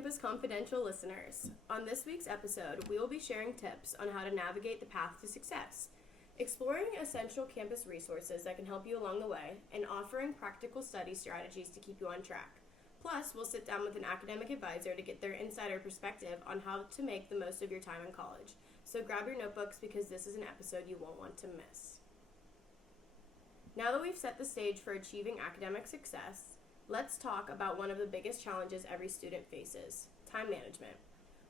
Campus Confidential listeners. On this week's episode, we will be sharing tips on how to navigate the path to success, exploring essential campus resources that can help you along the way, and offering practical study strategies to keep you on track. Plus, we'll sit down with an academic advisor to get their insider perspective on how to make the most of your time in college. So grab your notebooks because this is an episode you won't want to miss. Now that we've set the stage for achieving academic success, let's talk about one of the biggest challenges every student faces, time management.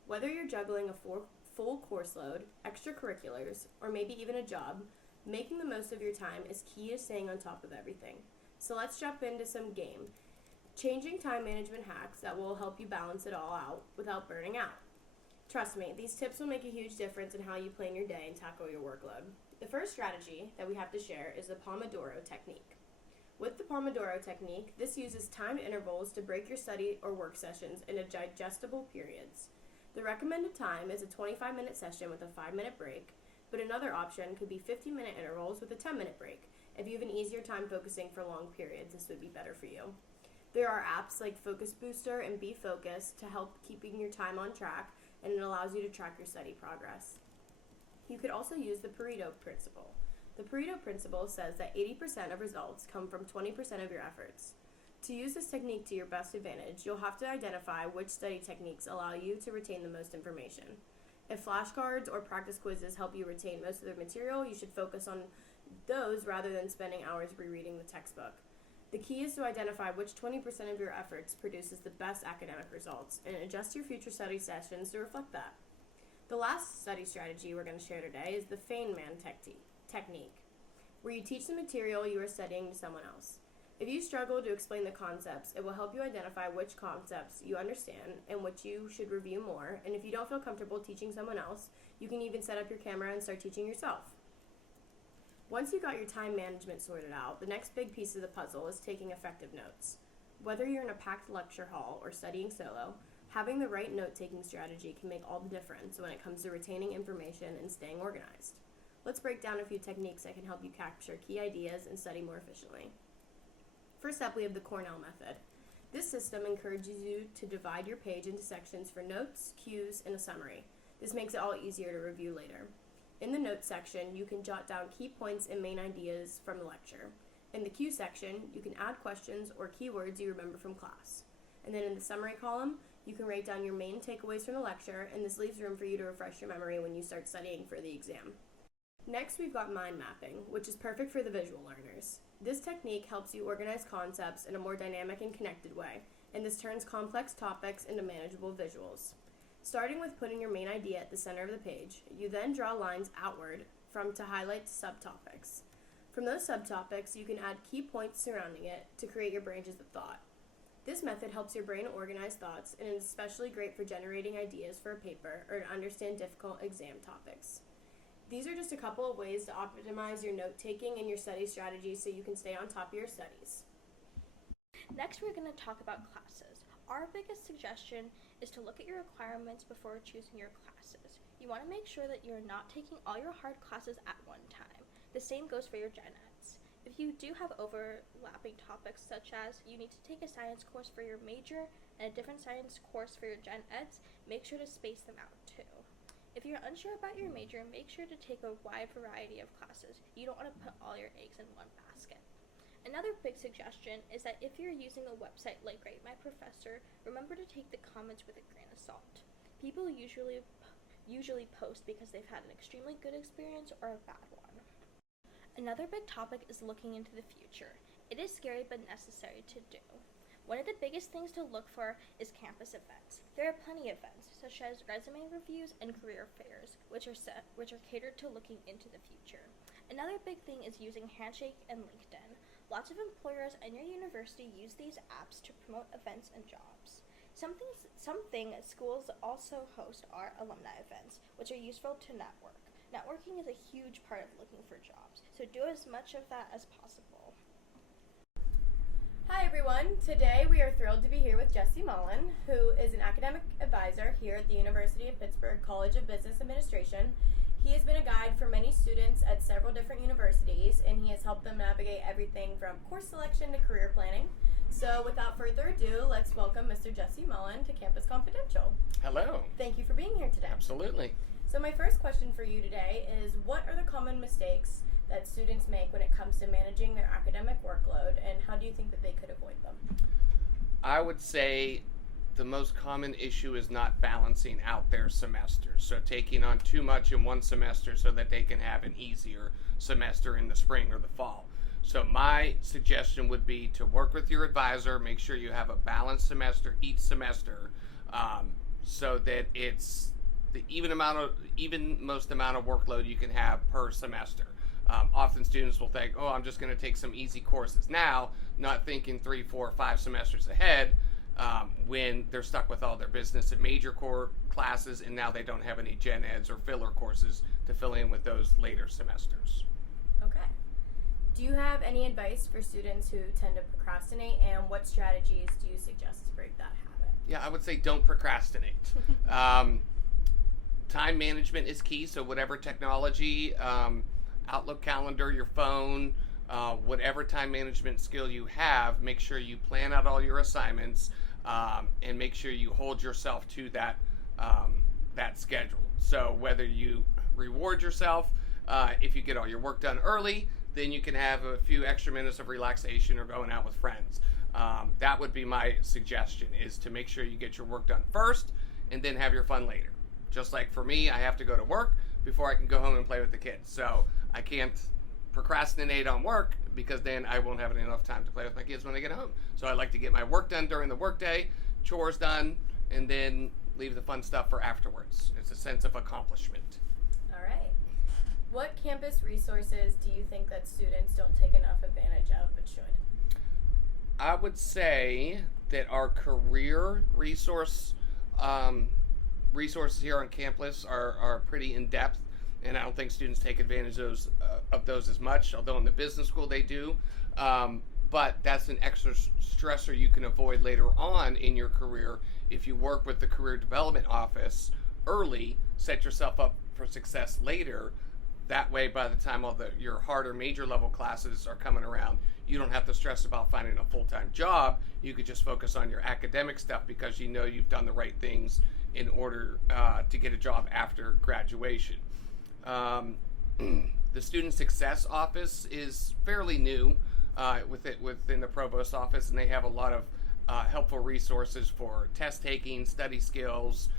Whether you're juggling a full course load, extracurriculars, or maybe even a job, making the most of your time is key to staying on top of everything. So let's jump into some game. Changing time management hacks that will help you balance it all out without burning out. Trust me, these tips will make a huge difference in how you plan your day and tackle your workload. The first strategy that we have to share is the Pomodoro technique. With the Pomodoro technique, this uses timed intervals to break your study or work sessions into digestible periods. The recommended time is a 25-minute session with a 5-minute break, but another option could be 15-minute intervals with a 10-minute break. If you have an easier time focusing for long periods, this would be better for you. There are apps like Focus Booster and Be Focused to help keeping your time on track, and it allows you to track your study progress. You could also use the Pareto principle. The Pareto principle says that 80% of results come from 20% of your efforts. To use this technique to your best advantage, you'll have to identify which study techniques allow you to retain the most information. If flashcards or practice quizzes help you retain most of the material, you should focus on those rather than spending hours rereading the textbook. The key is to identify which 20% of your efforts produces the best academic results and adjust your future study sessions to reflect that. The last study strategy we're going to share today is the Feynman technique, where you teach the material you are studying to someone else. If you struggle to explain the concepts, it will help you identify which concepts you understand and which you should review more, and if you don't feel comfortable teaching someone else, you can even set up your camera and start teaching yourself. Once you got your time management sorted out, the next big piece of the puzzle is taking effective notes. Whether you're in a packed lecture hall or studying solo, having the right note-taking strategy can make all the difference when it comes to retaining information and staying organized. Let's break down a few techniques that can help you capture key ideas and study more efficiently. First up, we have the Cornell method. This system encourages you to divide your page into sections for notes, cues, and a summary. This makes it all easier to review later. In the notes section, you can jot down key points and main ideas from the lecture. In the cue section, you can add questions or keywords you remember from class. And then in the summary column, you can write down your main takeaways from the lecture, and this leaves room for you to refresh your memory when you start studying for the exam. Next, we've got mind mapping, which is perfect for the visual learners. This technique helps you organize concepts in a more dynamic and connected way, and this turns complex topics into manageable visuals. Starting with putting your main idea at the center of the page, you then draw lines outward to highlight subtopics. From those subtopics, you can add key points surrounding it to create your branches of thought. This method helps your brain organize thoughts and is especially great for generating ideas for a paper or to understand difficult exam topics. These are just a couple of ways to optimize your note-taking and your study strategies so you can stay on top of your studies. Next, we're going to talk about classes. Our biggest suggestion is to look at your requirements before choosing your classes. You want to make sure that you're not taking all your hard classes at one time. The same goes for your gen eds. If you do have overlapping topics, such as you need to take a science course for your major and a different science course for your gen eds, make sure to space them out too. If you're unsure about your major, make sure to take a wide variety of classes. You don't want to put all your eggs in one basket. Another big suggestion is that if you're using a website like Rate My Professor, remember to take the comments with a grain of salt. People usually post because they've had an extremely good experience or a bad one. Another big topic is looking into the future. It is scary but necessary to do. One of the biggest things to look for is campus events. There are plenty of events, such as resume reviews and career fairs, which are catered to looking into the future. Another big thing is using Handshake and LinkedIn. Lots of employers and your university use these apps to promote events and jobs. Something schools also host are alumni events, which are useful to network. Networking is a huge part of looking for jobs, so do as much of that as possible. Hi everyone, today we are thrilled to be here with Jesse Mullen, who is an academic advisor here at the University of Pittsburgh College of Business Administration. He has been a guide for many students at several different universities, and he has helped them navigate everything from course selection to career planning. So without further ado, let's welcome Mr. Jesse Mullen to Campus Confidential. Hello. Thank you for being here today. Absolutely. So my first question for you today is, what are the common mistakes that students make when it comes to managing their academic workload, and how do you think that they could avoid them? I would say the most common issue is not balancing out their semesters. So taking on too much in one semester so that they can have an easier semester in the spring or the fall. So my suggestion would be to work with your advisor, make sure you have a balanced semester each semester, so that it's the most amount of workload you can have per semester. Often students will think, oh, I'm just going to take some easy courses now, not thinking 3, 4, 5 semesters ahead, when they're stuck with all their business and major core classes, and now they don't have any gen eds or filler courses to fill in with those later semesters. Okay. Do you have any advice for students who tend to procrastinate, and what strategies do you suggest to break that habit? Yeah, I would say don't procrastinate. Time management is key, so whatever technology, Outlook calendar, your phone, whatever time management skill you have, make sure you plan out all your assignments, and make sure you hold yourself to that schedule. So whether you reward yourself if you get all your work done early, then you can have a few extra minutes of relaxation or going out with friends. That would be my suggestion, is to make sure you get your work done first and then have your fun later. Just like for me, I have to go to work before I can go home and play with the kids. So I can't procrastinate on work, because then I won't have enough time to play with my kids when they get home. So I like to get my work done during the workday, chores done, and then leave the fun stuff for afterwards. It's a sense of accomplishment. All right. What campus resources do you think that students don't take enough advantage of but should? I would say that our career resources here on campus are pretty in-depth, and I don't think students take advantage of those as much, although in the business school they do. But that's an extra stressor you can avoid later on in your career if you work with the career development office early, set yourself up for success later. That way, by the time your harder major level classes are coming around, you don't have to stress about finding a full-time job. You could just focus on your academic stuff because you know you've done the right things in order to get a job after graduation. The Student Success Office is fairly new within the Provost office, and they have a lot of helpful resources for test taking, study skills,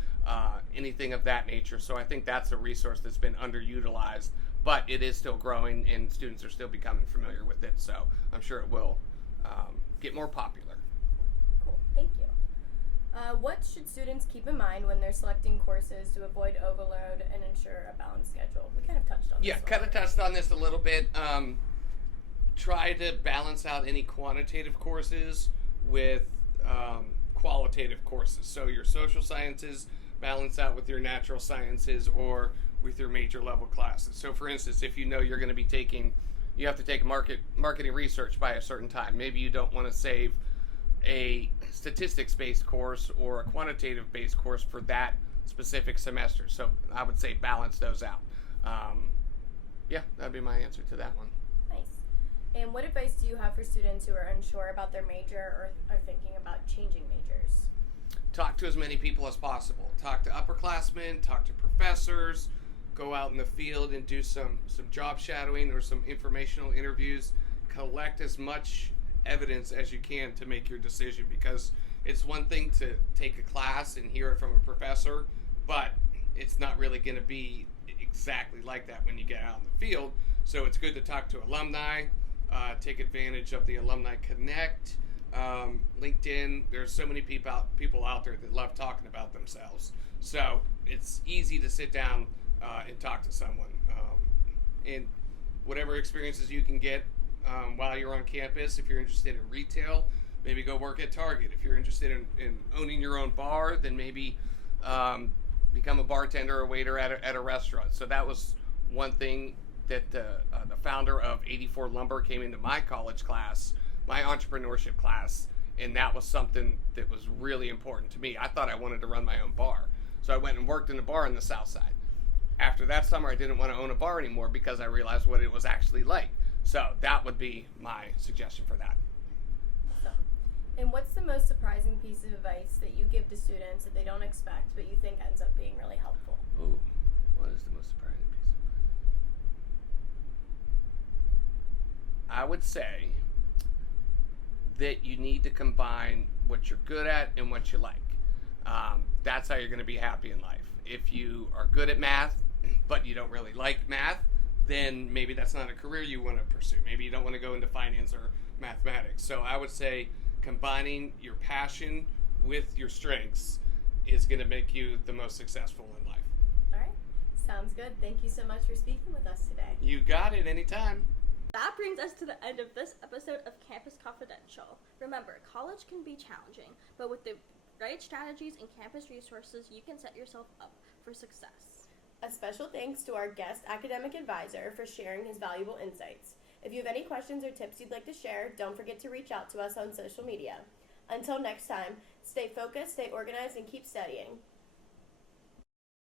anything of that nature. So I think that's a resource that's been underutilized, but it is still growing and students are still becoming familiar with it. So I'm sure it will get more popular. Cool, thank you. What should students keep in mind when they're selecting courses to avoid overload and ensure a balanced schedule? We kind of touched on this. Yeah, kind of touched on this a little bit. Try to balance out any quantitative courses with qualitative courses. So your social sciences balance out with your natural sciences or with your major level classes. So for instance, if you know you're going to be you have to take marketing research by a certain time. Maybe you don't want to save a statistics-based course or a quantitative-based course for that specific semester. So I would say balance those out. Yeah, that'd be my answer to that one. Nice. And what advice do you have for students who are unsure about their major or are thinking about changing majors? Talk to as many people as possible. Talk to upperclassmen, talk to professors, go out in the field and do some job shadowing or some informational interviews. Collect as much evidence as you can to make your decision, because it's one thing to take a class and hear it from a professor, but it's not really going to be exactly like that when you get out in the field. So it's good to talk to alumni, take advantage of the Alumni Connect, LinkedIn. There's so many people out there that love talking about themselves. So it's easy to sit down and talk to someone. And whatever experiences you can get while you're on campus, if you're interested in retail, maybe go work at Target. If you're interested in owning your own bar, then maybe become a bartender or waiter at a restaurant. So that was one thing that the founder of 84 Lumber came into my college class, my entrepreneurship class, and that was something that was really important to me. I thought I wanted to run my own bar. So I went and worked in a bar in the South Side. After that summer, I didn't want to own a bar anymore because I realized what it was actually like. So that would be my suggestion for that. Awesome. And what's the most surprising piece of advice that you give to students that they don't expect but you think ends up being really helpful? Ooh, what is the most surprising piece? I would say that you need to combine what you're good at and what you like. That's how you're going to be happy in life. If you are good at math, but you don't really like math, then maybe that's not a career you want to pursue. Maybe you don't want to go into finance or mathematics. So I would say combining your passion with your strengths is going to make you the most successful in life. All right. Sounds good. Thank you so much for speaking with us today. You got it anytime. That brings us to the end of this episode of Campus Confidential. Remember, college can be challenging, but with the right strategies and campus resources, you can set yourself up for success. A special thanks to our guest academic advisor for sharing his valuable insights. If you have any questions or tips you'd like to share, don't forget to reach out to us on social media. Until next time, stay focused, stay organized, and keep studying.